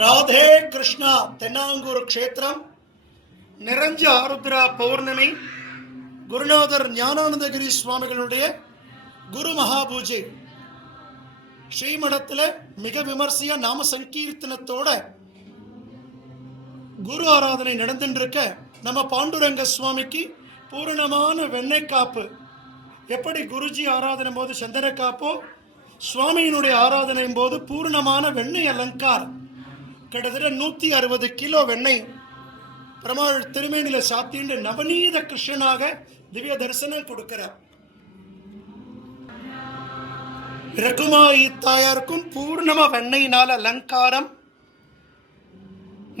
ராதே கிருஷ்ணா. தென்னாங்கூர் க்ஷேத்திரம், நிறைஞ்ச ஆருத்ரா பௌர்ணமி, குருநாதர் ஞானானந்தகிரி சுவாமிகளுடைய குரு மகாபூஜை. ஸ்ரீமடத்தில் மிக விமர்சையா நாம சங்கீர்த்தனத்தோட குரு ஆராதனை நடந்துருக்க, நம்ம பாண்டுரங்க சுவாமிக்கு பூரணமான வெண்ணெய் காப்பு. எப்படி குருஜி ஆராதனை போது சந்தன காப்போ, சுவாமியினுடைய ஆராதனையும் போது பூர்ணமான வெண்ணெய் அலங்காரம். கிட்டத்தட்ட 160 கிலோ வெண்ணெய் பெருமாள் திருமேனில சாத்திண்டு நவநீத கிருஷ்ணனாக திவ்ய தரிசனம் கொடுக்கிறார். ரகுமாயி தாயாருக்கும் பூர்ணமா வெண்ணெயினால் அலங்காரம்.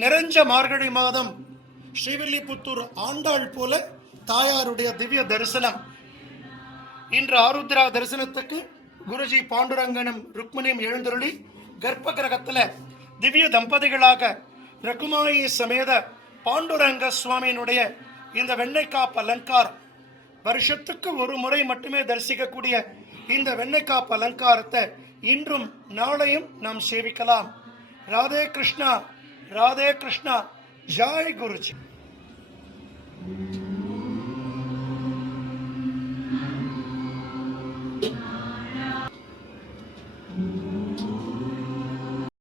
நிறைஞ்ச மார்கழி மாதம் ஸ்ரீவில்லிபுத்தூர் ஆண்டாள் போல தாயாருடைய திவ்ய தரிசனம். இன்று ஆருத்ரா தரிசனத்துக்கு குருஜி பாண்டுரங்கனும் ருக்மணியும் எழுந்தருளி கர்ப்ப கிரகத்தில் திவ்ய தம்பதிகளாக ரகுமாயி சமேத பாண்டுரங்க சுவாமியினுடைய இந்த வெண்ணெய்க்காப்பு அலங்காரம், வருஷத்துக்கு ஒரு முறை மட்டுமே தரிசிக்கக்கூடிய இந்த வெண்ணெய்க்காப்பு அலங்காரத்தை இன்றும் நாளையும் நாம் சேவிக்கலாம். ராதே கிருஷ்ணா, ராதே கிருஷ்ணா. ஜாய் குருஜி.